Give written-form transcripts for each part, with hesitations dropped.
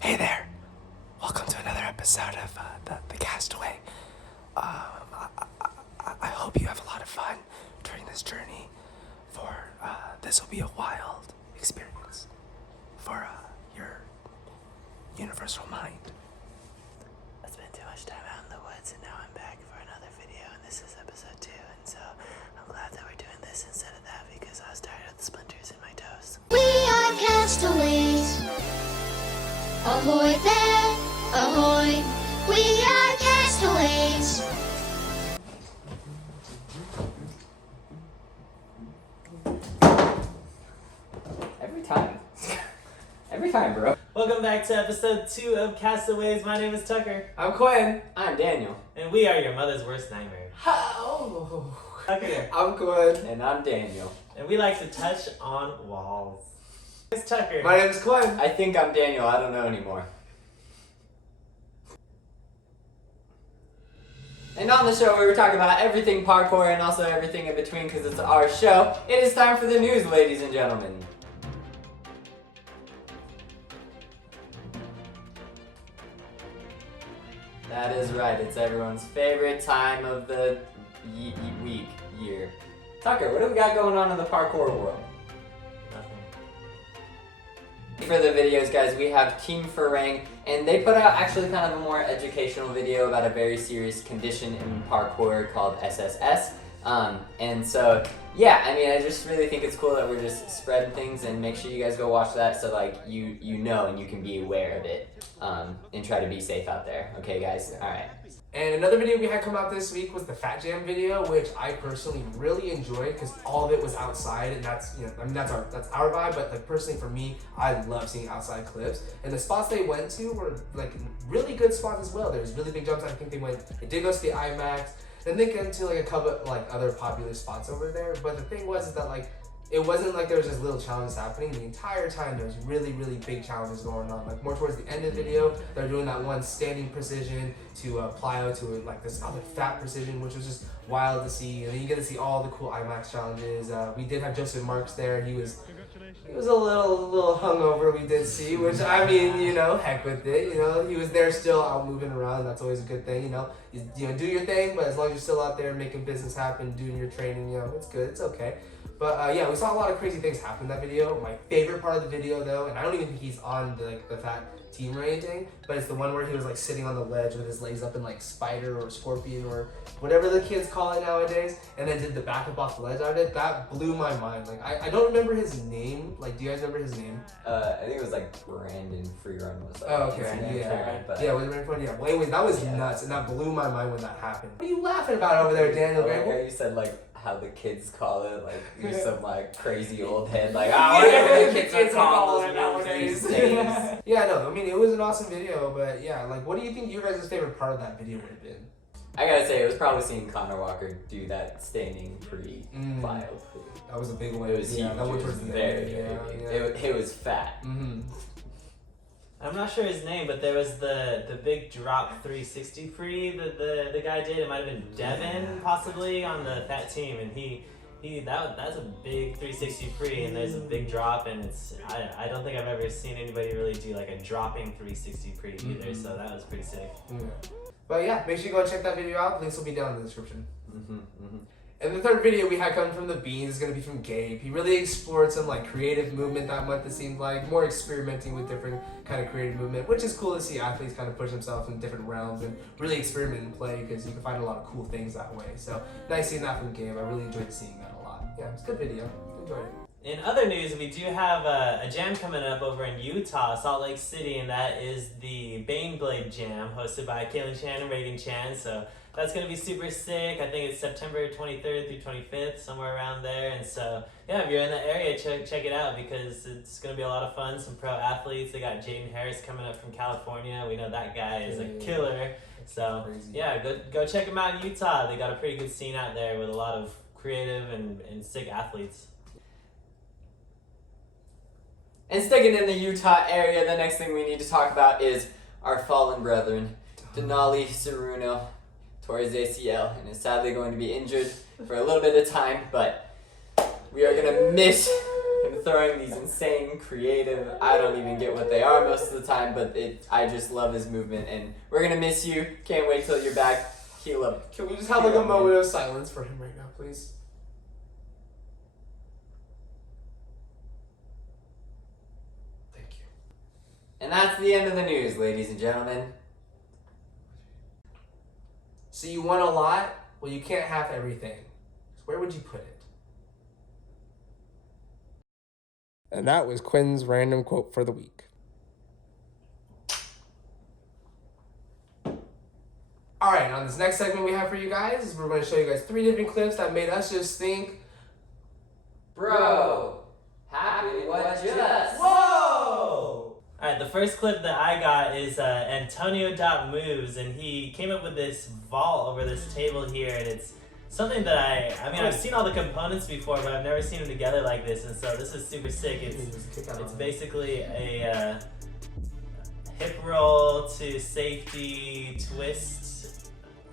Hey there! Welcome to another episode of the Castaway. I hope you have a lot of fun during this journey, for this will be a wild experience for your universal mind. I spent too much time out in the woods and now I'm back for another video, and this is episode 2, and so I'm glad that we're doing this instead of that because I was tired of the splinters in my toes. We are castaways. Ahoy there, ahoy. We are castaways. Every time, bro. Welcome back to episode 2 of Castaways. My name is Tucker. I'm Quinn. I'm Daniel. And we are your mother's worst nightmare. Oh. Tucker. I'm Quinn. And I'm Daniel. And we like to touch on walls. It's Tucker. My name's Quinn. I think I'm Daniel. I don't know anymore. And on the show, we were talking about everything parkour and also everything in between because it's our show. It is time for the news, ladies and gentlemen. That is right. It's everyone's favorite time of the year. Tucker, what do we got going on in the parkour world? Nothing. For the videos, guys, we have Team Farang, and they put out actually kind of a more educational video about a very serious condition in parkour called SSS. And so, yeah, I mean, I just really think it's cool that we're just spreading things, and make sure you guys go watch that so, like, you know and you can be aware of it, and try to be safe out there. Okay, guys? All right. And another video we had come out this week was the Fat Jam video, which I personally really enjoyed because all of it was outside, and that's, you know, I mean, that's our vibe, but like personally for me, I love seeing outside clips. And the spots they went to were like really good spots as well. There's really big jumps. I think they did go to the IMAX. Then they get into like a couple of, like, other popular spots over there. But the thing was is that, like, it wasn't like there was just little challenges happening. The entire time there was really, really big challenges going on. Like more towards the end of the video, they're doing that one standing precision to plyo to like this other fat precision, which was just wild to see. And then you get to see all the cool IMAX challenges. We did have Joseph Marks there. He was a little hungover, we did see, which, I mean, you know, heck with it. You know, he was there still out moving around. That's always a good thing. You know, you know, do your thing, but as long as you're still out there making business happen, doing your training, you know, it's good. It's okay. But yeah, we saw a lot of crazy things happen in that video. My favorite part of the video, though, and I don't even think he's on the fat team or anything, but it's the one where he was like sitting on the ledge with his legs up in like spider or scorpion or whatever the kids call it nowadays, and then did the back up off the ledge out of it. That blew my mind. Like I don't remember his name. Like, do you guys remember his name? I think it was like Brandon Freerun was like. Oh, okay, yeah. Yeah, was it Brandon? Yeah. Well, anyways, that was nuts, and that blew my mind when that happened. What are you laughing about over there, Daniel? Like how you said like how the kids call it, like you're some like crazy old head, like whatever the kids are calling nowadays. Yeah, no, I mean, it was an awesome video, but yeah, like, what do you think your guys' favorite part of that video would have been? I gotta say, it was probably seeing Connor Walker do that standing pre-file. That was a big one. It was huge. That It was very big. It was fat. Mm-hmm. I'm not sure his name, but there was the big drop 360 free that the guy did. It might have been Devin possibly on the fat team, and that's a big 360 free, and there's a big drop, and I don't think I've ever seen anybody really do like a dropping 360 free either. So that was pretty sick. Yeah. But yeah, make sure you go check that video out. Links will be down in the description. And the third video we had coming from the Beans is going to be from Gage. He really explored some like creative movement that month, it seemed like. More experimenting with different kind of creative movement, which is cool to see athletes kind of push themselves in different realms and really experiment and play, because you can find a lot of cool things that way. So nice seeing that from Gage. I really enjoyed seeing that a lot. Yeah, it's a good video. Enjoyed it. In other news, we do have a jam coming up over in Utah, Salt Lake City, and that is the Baneblade Jam, hosted by Kelan and Reagan Chan. So that's going to be super sick. I think it's September 23rd through 25th, somewhere around there. And so, yeah, if you're in the area, check it out, because it's going to be a lot of fun. Some pro athletes. They got Jaden Harris coming up from California. We know that guy is a killer. So, yeah, go check them out in Utah. They got a pretty good scene out there with a lot of creative and sick athletes. And sticking in the Utah area, the next thing we need to talk about is our fallen brethren, Denali Siruno, tore his ACL and is sadly going to be injured for a little bit of time, but we are going to miss him throwing these insane, creative, I don't even get what they are most of the time, but I just love his movement, and we're gonna miss you. Can't wait till you're back. Heal up. Can we just have like a moment of silence for him right now, please? Thank you. And that's the end of the news, ladies and gentlemen. So you want a lot? Well, you can't have everything. Where would you put it? And that was Quinn's random quote for the week. All right, on this next segment we have for you guys is we're going to show you guys 3 different clips that made us just think, Bro, happy what just? Whoa! Alright, the first clip that I got is Antonio.moves, and he came up with this vault over this table here, and it's something that I've seen all the components before, but I've never seen them together like this, and so this is super sick. It's basically a hip roll to safety twist.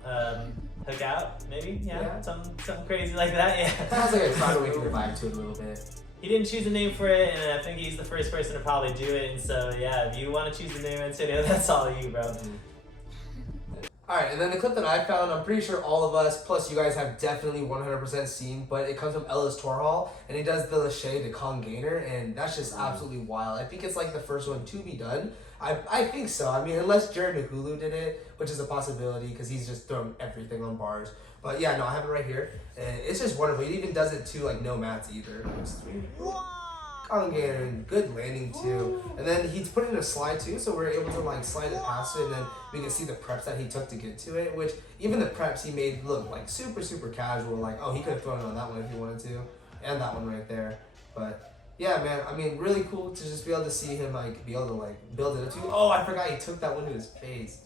Hook out, maybe? Yeah. Something crazy like that, yeah. That has like a Kradolfer vibe to it a little bit. He didn't choose a name for it, and I think he's the first person to probably do it, and so yeah, if you want to choose the name, Antonio, that's all you, bro. Alright, and then the clip that I found, I'm pretty sure all of us, plus you guys have definitely 100% seen, but it comes from Elis Torhall, and he does the Lachey to Kong Gainer, and that's just absolutely wild. I think it's like the first one to be done. I think so. I mean, unless Jared Hulu did it, which is a possibility because he's just thrown everything on bars. But yeah, no, I have it right here, and it's just wonderful. He even does it too, like no mats either. Kong Gainer, and good landing too. And then he's put in a slide too, so we're able to like slide it past it, and then we can see the preps that he took to get to it, which even the preps he made look like super, super casual. Like, oh, he could have thrown it on that one if he wanted to, and that one right there. But yeah, man, I mean, really cool to just be able to see him like be able to like build it into. Oh, I forgot he took that one to his face.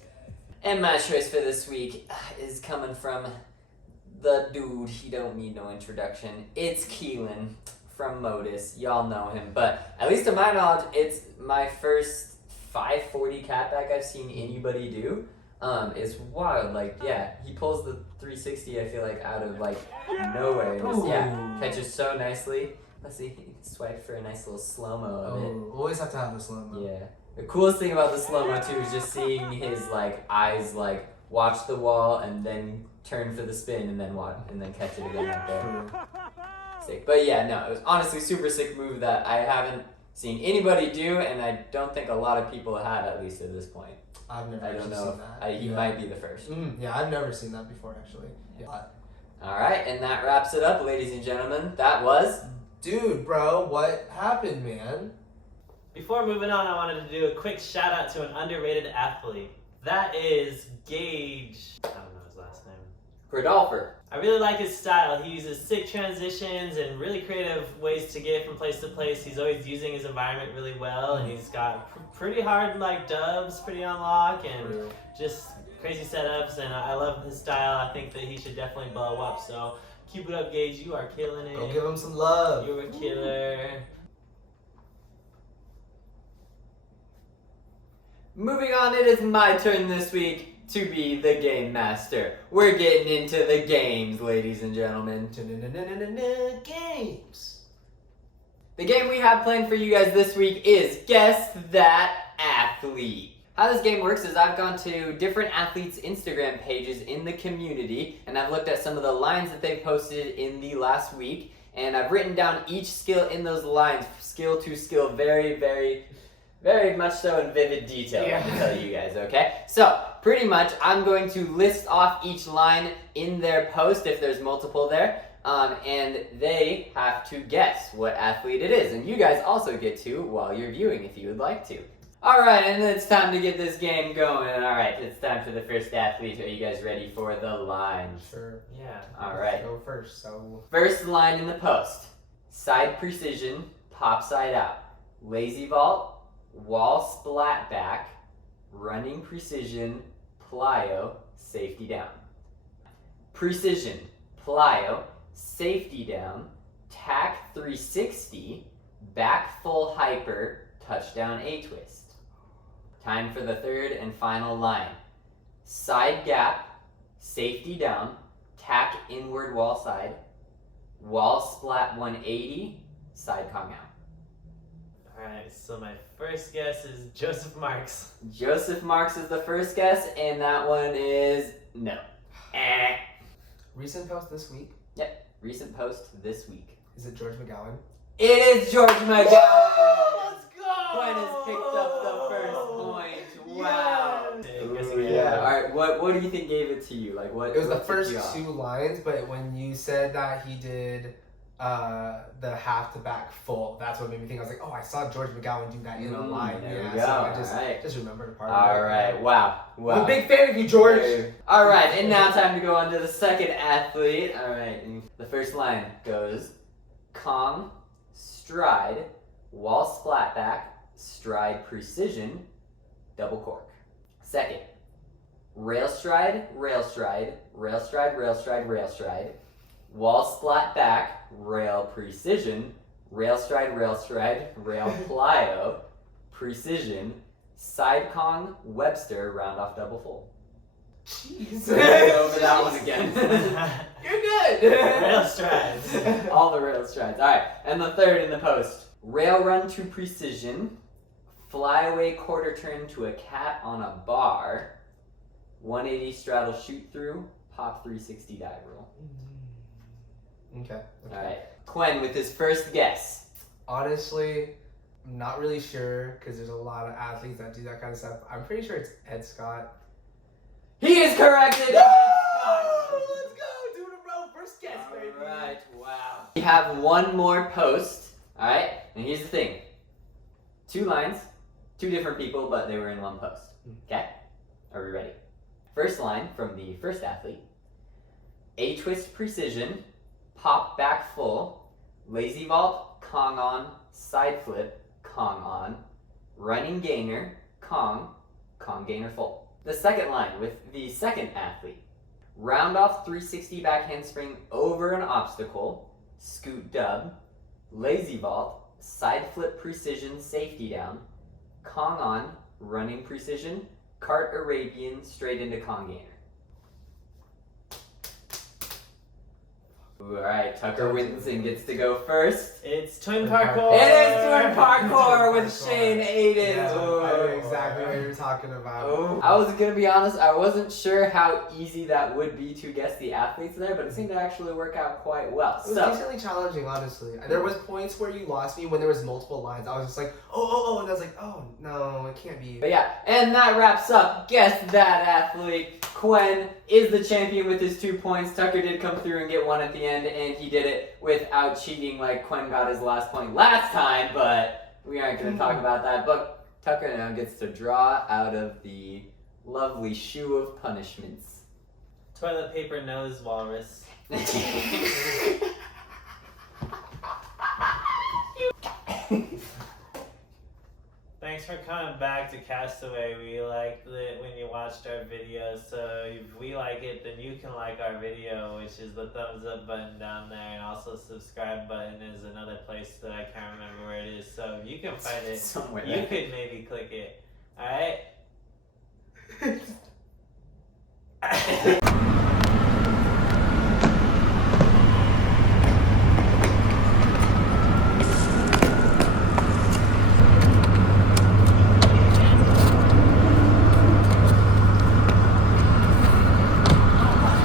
And my choice for this week is coming from the dude. He don't need no introduction. It's Kelan from Modus. Y'all know him, but at least to my knowledge, it's my first 540 catback I've seen anybody do. It's wild. Like, yeah, he pulls the 360. I feel like out of like nowhere. Just, yeah, catches so nicely. Let's see, swipe for a nice little slow-mo of it. Always have to have the slow-mo. Yeah. The coolest thing about the slow-mo too is just seeing his like eyes like watch the wall and then turn for the spin and then watch and then catch it again right there. Sick. But yeah, no, it was honestly super sick move that I haven't seen anybody do, and I don't think a lot of people have, at least at this point. I've never seen that. He might be the first. Yeah, I've never seen that before actually. Yeah. Alright, and that wraps it up, ladies and gentlemen. That was... Dude, bro, what happened, man? Before moving on, I wanted to do a quick shout out to an underrated athlete. That is Gage. I don't know his last name. Kradolfer. I really like his style. He uses sick transitions and really creative ways to get from place to place. He's always using his environment really well, and he's got pretty hard like dubs, pretty on lock, and just crazy setups. And I love his style. I think that he should definitely blow up. So keep it up, Gage. You are killing it. Go give him some love. You're a killer. Moving on, it is my turn this week to be the game master. We're getting into the games, ladies and gentlemen. Games. The game we have planned for you guys this week is Guess That Athlete. How this game works is I've gone to different athletes' Instagram pages in the community, and I've looked at some of the lines that they've posted in the last week, and I've written down each skill in those lines, skill to skill, very, very, very much so in vivid detail, let me tell you guys, okay? So, pretty much, I'm going to list off each line in their post, if there's multiple there, and they have to guess what athlete it is. And you guys also get to while you're viewing, if you would like to. Alright, and it's time to get this game going. Alright, it's time for the first athlete. Are you guys ready for the lines? Sure. Yeah. Alright. Go first, so... First line in the post. Side precision, pop side out. Lazy vault, wall splat back, running precision, plyo, safety down. Precision, plyo, safety down, tack 360, back full hyper, touchdown A-twist. Time for the third and final line. Side gap, safety down, tack inward wall side, wall splat 180, side Kong out. Alright, so my first guess is Joseph Marks. Joseph Marks is the first guess, and that one is no. Recent post this week. Recent post this week. Is it George McGowan? It is George McGowan! Let's go! Quinn has picked up the first point. Wow. Yeah. Alright, what do you think gave it to you? Like what? It was the what first tipped you off? 2 lines, but when you said that he did the half to back full, that's what made me think. I was like, oh, I saw George McGowan do that in a line. There Yeah, we go. so I Alright. just remembered a part of it. Alright, wow. I'm a big fan of you, George. Alright, and now time to go on to the second athlete. Alright, the first line goes Kong, stride, wall splat back, stride precision, double cork. Second, rail stride, rail stride, rail stride, rail stride, rail stride, wall splat back, rail precision, rail stride, rail plyo, precision, side Kong, Webster, round off double full. Jeez. Go over that one again. You're good. Rail strides. All the rail strides. Alright, and the third in the post. Rail run to precision, flyaway quarter turn to a cat on a bar, 180 straddle shoot through, pop 360 dive roll. Okay. Alright, Quinn with his first guess. Honestly, I'm not really sure because there's a lot of athletes that do that kind of stuff. I'm pretty sure it's Ed Scott. He is corrected! Let's go! 2 in a row. First guess, baby. Alright, wow. We have one more post. Alright, and here's the thing. 2 lines, 2 different people, but they were in one post. Okay? Are we ready? First line from the first athlete. A-twist precision, pop back full, lazy vault, Kong on, side flip, Kong on, running gainer, Kong gainer full. The second line with the second athlete. Round off 360 back handspring over an obstacle, scoot dub, lazy vault, side flip precision safety down, Kong on, running precision, cart Arabian straight into Kong gainer. Alright, Tucker wins and gets to go first. It's twin parkour. It is twin parkour with Shane Aiden. Yeah, I Ooh. knew exactly what you were talking about. Oh. I was gonna be honest, I wasn't sure how easy that would be to guess the athletes there, but it seemed to actually work out quite well. It was So, decently challenging, honestly. There was points where you lost me when there was multiple lines. I was just like, oh, and I was like, oh, no, it can't be. but yeah, and that wraps up Guess That Athlete. Quinn is the champion with his 2 points. Tucker did come through and get 1 at the end, and he did it without cheating like Quinn got his last point last time, but we aren't going to talk about that. But Tucker now gets to draw out of the lovely shoe of punishments. Toilet paper nose walrus. Thanks for coming back to Castaway. We liked it when you watched our video, so if we like it, then you can like our video, which is the thumbs up button down there, and also subscribe button is another place that I can't remember where it is, so you can find it. Somewhere You there. could maybe click it. Alright?